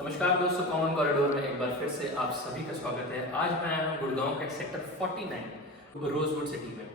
नमस्कार दोस्तों, common corridor में एक बार फिर से आप सभी का स्वागत है। आज मैं आया हूँ गुड़गांव के सेक्टर 49 रोजवुड सिटी में।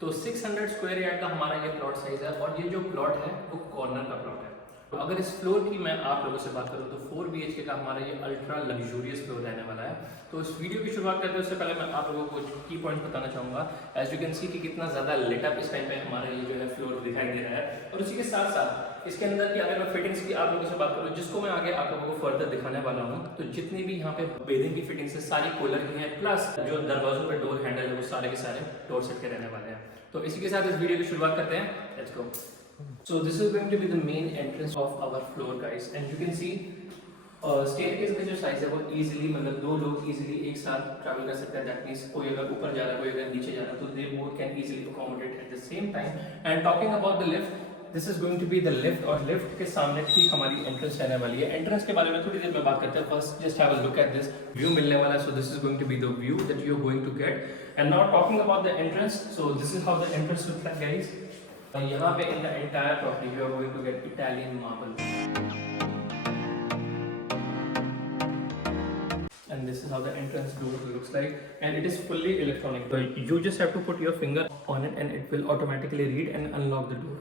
तो 600 स्क्वायर यार्ड का हमारा ये प्लॉट साइज है और ये जो प्लॉट है वो कॉर्नर का प्लॉट है। तो अगर इस फ्लोर की मैं आप लोगों से बात करूँ तो 4 BHK का हमारा ये अल्ट्रा लग्जूरियस फ्लोर रहने वाला है। तो इस वीडियो की शुरुआत करते हैं उससे पहले मैं आप लोगों को कुछ की पॉइंट बताना चाहूँगा। एज यू कैन सी कि कितना ज़्यादा लेटअप इस टाइम पे हमारा ये जो है फ्लोर दिखाई दे रहा है। और उसी के साथ साथ इसके अंदर की अगर मैं फिटिंग्स की आप लोगों से बात करूँ, जिसको मैं आगे आप लोगों को फर्दर दिखाने वाला हूँ, तो जितनी भी यहाँ पे बेरिंग की फिटिंग्स है सारी कूलर की हैं, प्लस जो दरवाजों पे डोर हैंडल है वो सारे के सारे डोर सेट के रहने वाले हैं। तो इसी के साथ इस वीडियो की शुरुआत करते हैं। Let's go. So this is going to be the main entrance of our floor guys, and you can see staircase का जो साइज है वो easily मतलब दो लोग easily एक साथ travel कर सकते हैं। That means कोई अगर ऊपर जा रहा है कोई अगर नीचे जा रहा है तो they both can easily accommodate at the same time. And talking about the lift, this is going to be the lift और lift के सामने ठीक हमारी entrance रहने वाली है। Entrance के बारे में थोड़ी देर में बात करते हैं। First just have a look at this view मिलने वाला है। So this is going to be the view that you are going to get. And now talking about the entrance, so this is how the entrance looks like guys. यहाँ पे in the entire property you are going to get Italian marble, and this is how the entrance door looks like, and it is fully electronic. So you just have to put your finger on it and it will automatically read and unlock the door.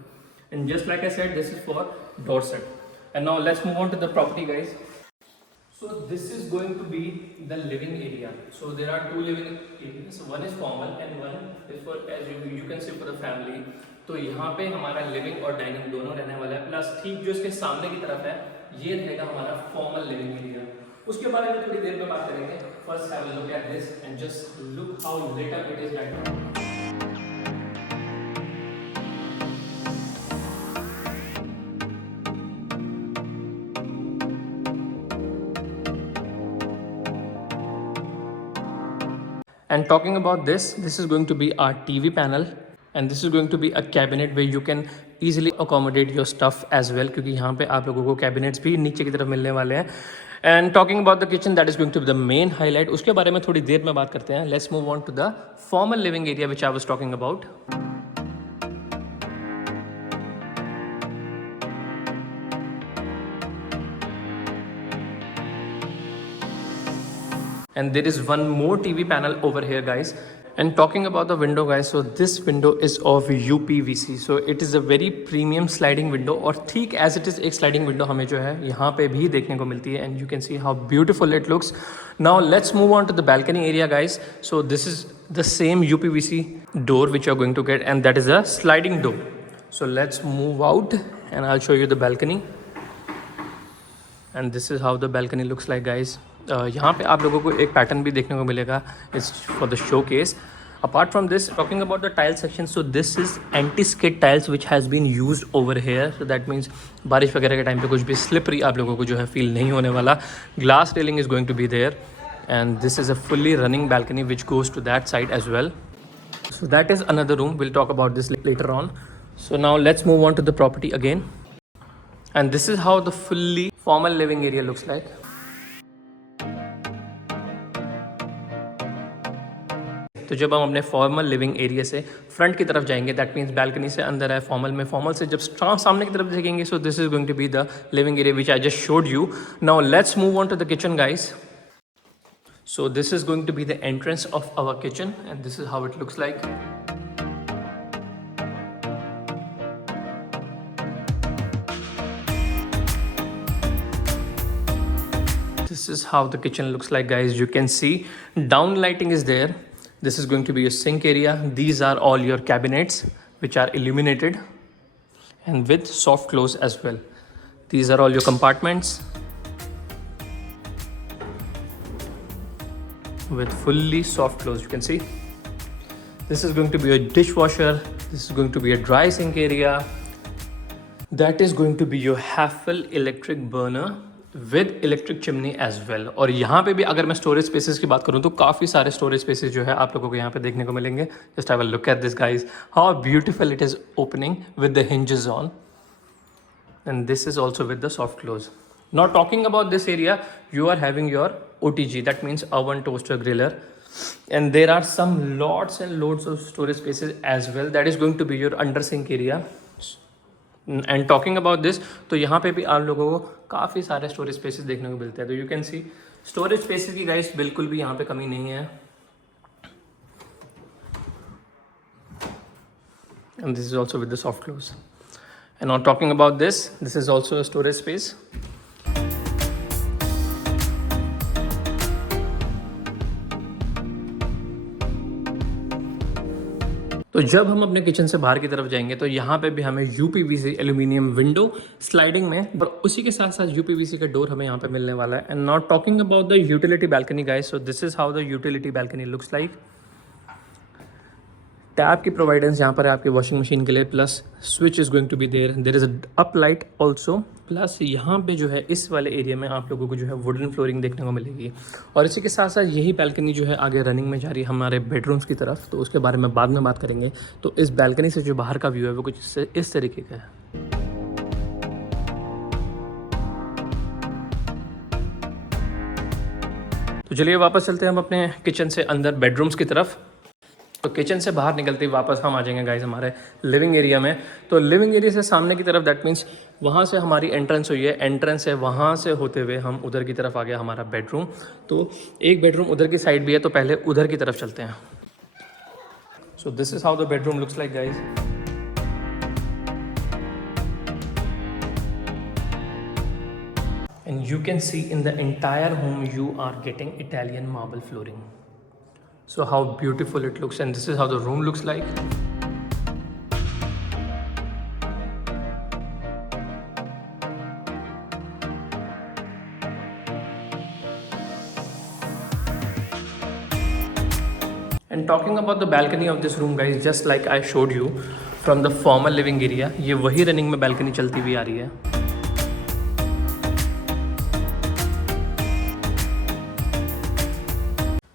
And just like I said, this is for door set. And now let's move on to the property guys. So this is going to be the living area. So there are two living areas. One is formal and one is for, as you can see, for the family. तो यहाँ पे हमारा लिविंग और डाइनिंग दोनों रहने वाला है। प्लस ठीक जो इसके सामने की तरफ है ये रहेगा हमारा फॉर्मल लिविंग एरिया। उसके बारे में थोड़ी देर में बात करेंगे। First have a look at this and just look how lit up it is right now. And talking about this is going to be our TV panel, and this is going to be a cabinet where you can easily accommodate your stuff as well, क्योंकि यहाँ पे आप लोगों को cabinets भी नीचे की तरफ मिलने वाले हैं। And talking about the kitchen, that is going to be the main highlight. उसके बारे में थोड़ी देर में बात करते हैं। Let's move on to the formal living area which I was talking about. And there is one more TV panel over here guys. And talking about the window guys, so this window is of UPVC, so it is a very premium sliding window, और ठीक as it is एक sliding window हमें जो है यहाँ पे भी देखने को मिलती है, and you can see how beautiful it looks. Now let's move on to the balcony area guys. So this is the same UPVC door which you are going to get, and that is a sliding door. So let's move out and I'll show you the balcony. And this is how the balcony looks like guys. यहाँ पे आप लोगों को एक पैटर्न भी देखने को मिलेगा, it's for the showcase. Apart from this, talking about the tile section, so this is anti skid tiles which has been used over here. So that means बारिश वगैरह के टाइम पे कुछ भी स्लिपरी आप लोगों को जो है फील नहीं होने वाला. Glass railing is going to be there, and this is a fully running balcony which goes to that side as well. So that is another room. We'll talk about this later on. So now let's move on to the property again. And this is how the fully formal living area looks like. तो जब हम अपने formal living area से फ्रंट की तरफ जाएंगे, that means balcony से अंदर है फॉर्मल में, फॉर्मल से जब सामने की तरफ देखेंगे, so this is going to be the living area which I just showed you. Now let's move on to the kitchen guys. So this is going to be the entrance of our kitchen, and this is how it looks like. This is how the kitchen looks like guys. You can see down lighting is there. This is going to be your sink area. These are all your cabinets which are illuminated and with soft close as well. These are all your compartments with fully soft close. You can see this is going to be a dishwasher. This is going to be a dry sink area. That is going to be your Hafel electric burner with electric chimney as well. और यहाँ पे भी अगर मैं storage spaces की बात करूँ तो काफ़ी सारे स्टोरेज स्पेसेस जो है आप लोगों को यहाँ पे देखने को मिलेंगे. Just have a look at this guys, how beautiful it is opening with the hinges on, and this is also with the soft close. Now talking about this area, you are having your OTG, that means oven, toaster, griller, and there are some lots and loads of storage spaces as well. That is going to be your under sink area. And talking about this, तो यहाँ पे भी आप लोगों को काफ़ी सारे storage spaces देखने को मिलते हैं। तो you can C storage spaces की गाइस बिल्कुल भी यहाँ पे कमी नहीं है। And this is also with the soft close. And not talking about this is also a storage space. तो जब हम अपने किचन से बाहर की तरफ जाएंगे तो यहाँ पे भी हमें यूपीवीसी एल्यूमिनियम विंडो स्लाइडिंग में, और उसी के साथ साथ यूपीवीसी का डोर हमें यहाँ पे मिलने वाला है। And not talking about the utility balcony guys, so this is how the utility balcony looks like. Tap की प्रोवाइडेंस यहाँ पर है आपकी वॉशिंग मशीन के लिए, plus switch is going to be there is up light also, plus यहाँ पे जो है इस वाले एरिया में आप लोगों को जो है वुडन फ्लोरिंग देखने को मिलेगी। और इसी के साथ साथ यही बैल्कनी जो है आगे रनिंग में जा रही है हमारे बेडरूम्स की तरफ, तो उसके बारे में बाद में बात करेंगे। तो इस बैल्कनी से जो बाहर का व्यू है वो कुछ इस तरीके का है। तो चलिए वापस चलते हैं हम अपने किचन से अंदर बेडरूम्स की तरफ। तो किचन से बाहर निकलते ही वापस हम आ जाएंगे गाइस हमारे लिविंग एरिया में। तो लिविंग एरिया से सामने की तरफ, दैट मीन्स वहाँ से हमारी एंट्रेंस हुई है, एंट्रेंस है, वहाँ से होते हुए हम उधर की तरफ आ गया हमारा बेडरूम। तो एक बेडरूम उधर की साइड भी है, तो पहले उधर की तरफ चलते हैं। So this is how the bedroom looks like guys. And you can see in the entire home you are getting Italian marble flooring. So how beautiful it looks, and this is how the room looks like. And talking about the balcony of this room guys, just like I showed you from the former living area, ये वही रनिंग में balcony चलती हुई आ रही है.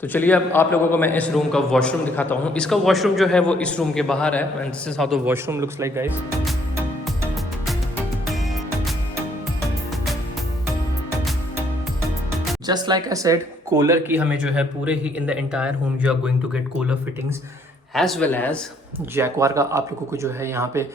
तो चलिए अब आप लोगों को मैं इस रूम का वॉशरूम दिखाता हूँ. इसका वॉशरूम जो है वो इस रूम के बाहर है, and this is how the washroom looks like guys. Just like I said, cooler की हमें जो है पूरे ही in the entire home you are going to get cooler fittings as well as Jaquar का आप लोगों को जो है यहाँ पे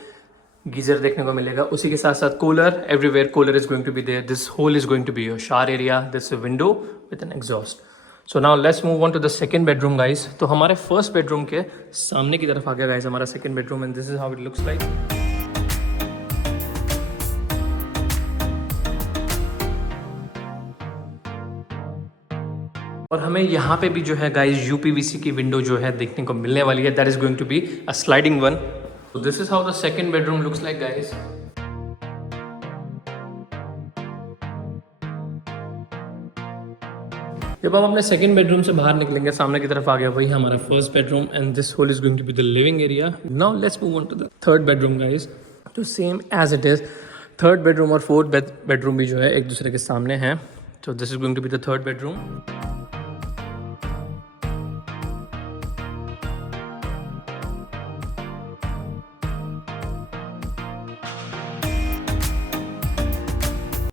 गीजर देखने को मिलेगा. उसी के साथ साथ cooler everywhere, cooler is going to be there. This whole is going to be your shower area. This window with an exhaust. So now let's move on to the second bedroom guys. तो हमारे first bedroom के सामने की तरफ आ गया गाइस हमारा second bedroom, and this is how it looks like. और हमें यहाँ पे भी जो है गाइस यूपीवीसी की विंडो जो है देखने को मिलने वाली है. That is going to be a sliding one. So this is how the second bedroom looks like guys. जब हम अपने सेकंड बेडरूम से बाहर निकलेंगे, सामने की तरफ आ गया वही हमारा first bedroom, and this whole is going to be the living area. Now let's move on to the third bedroom guys. तो same as it is, third bedroom और फोर्थ बेडरूम भी जो है एक दूसरे के सामने हैं. तो this is going to be the third bedroom.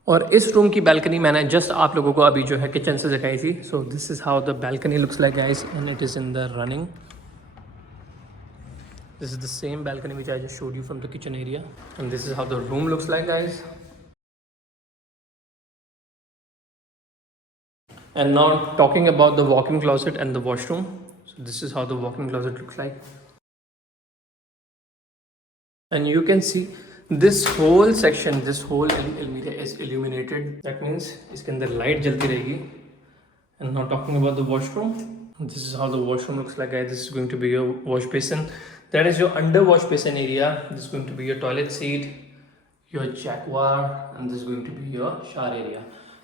और इस रूम की बैल्कनी मैंने जस्ट आप लोगों को अभी जो है किचन से दिखाई थी. सो this is how the balcony looks like guys, and it is in the running. This is the same balcony which I just showed you from the kitchen area, and this is how the room looks like guys. And now talking about the walk-in closet and the washroom. So this is how the walk-in closet looks like. And you can see this whole section, this whole area is illuminated. That means इसके अंदर light जलती रहेगी. And now talking about the washroom. This is how the washroom looks like guys. This is going to be your wash basin. That is your under wash basin area. This is going to be your toilet seat, your jacquard, and this is going to be your shower area.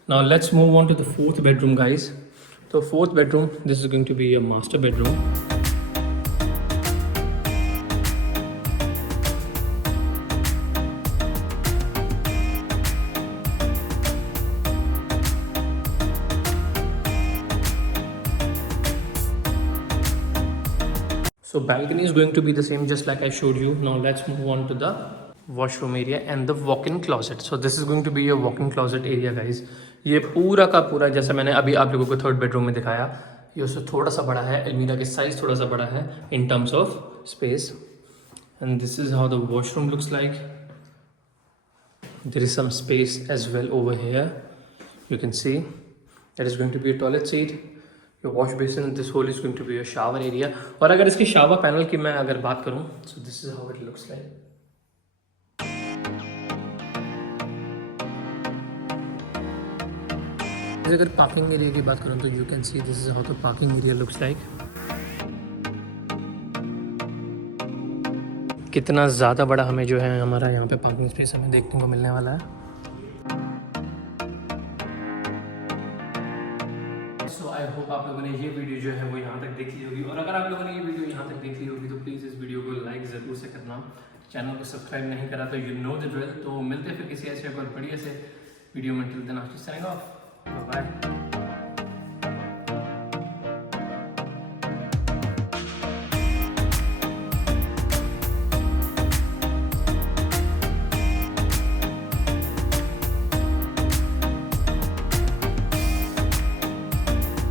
Now let's move on to the fourth bedroom guys. So fourth bedroom, this is going to be your master bedroom. So balcony is going to be the same just like I showed you. Now let's move on to the washroom area and the walk-in closet. So this is going to be your walk-in closet area guys. ये पूरा का पूरा जैसा मैंने अभी आप लोगों को थर्ड बेडरूम में दिखाया, ये उससे थोड़ा सा बड़ा है. अलमीरा के साइज थोड़ा सा बड़ा है in terms of space. And this is how the washroom looks like. There is some space as well over here. You can see that is going to be a toilet seat, your wash basin. This whole is going to be a shower area. और अगर इसकी shower panel की मैं अगर बात करूँ, so this is how it looks like. अगर parking area की बात करूँ तो you can see this is how the parking area looks like. कितना ज़्यादा बड़ा हमें जो है हमारा यहाँ पे पार्किंग स्पेस हमें देखने को मिलने वाला है. सो आई होप आप लोगों ने ये वीडियो जो है वो यहाँ तक देख ली होगी, और अगर आप लोगों ने ये वीडियो यहाँ तक देख ली होगी तो प्लीज़ इस वीडियो को लाइक ज़रूर से करना. चैनल को सब्सक्राइब नहीं करा तो यू नो द ड्रिल. तो मिलते हैं फिर किसी ऐसे और बढ़िया से वीडियो में. Till then I am signing off. Bye.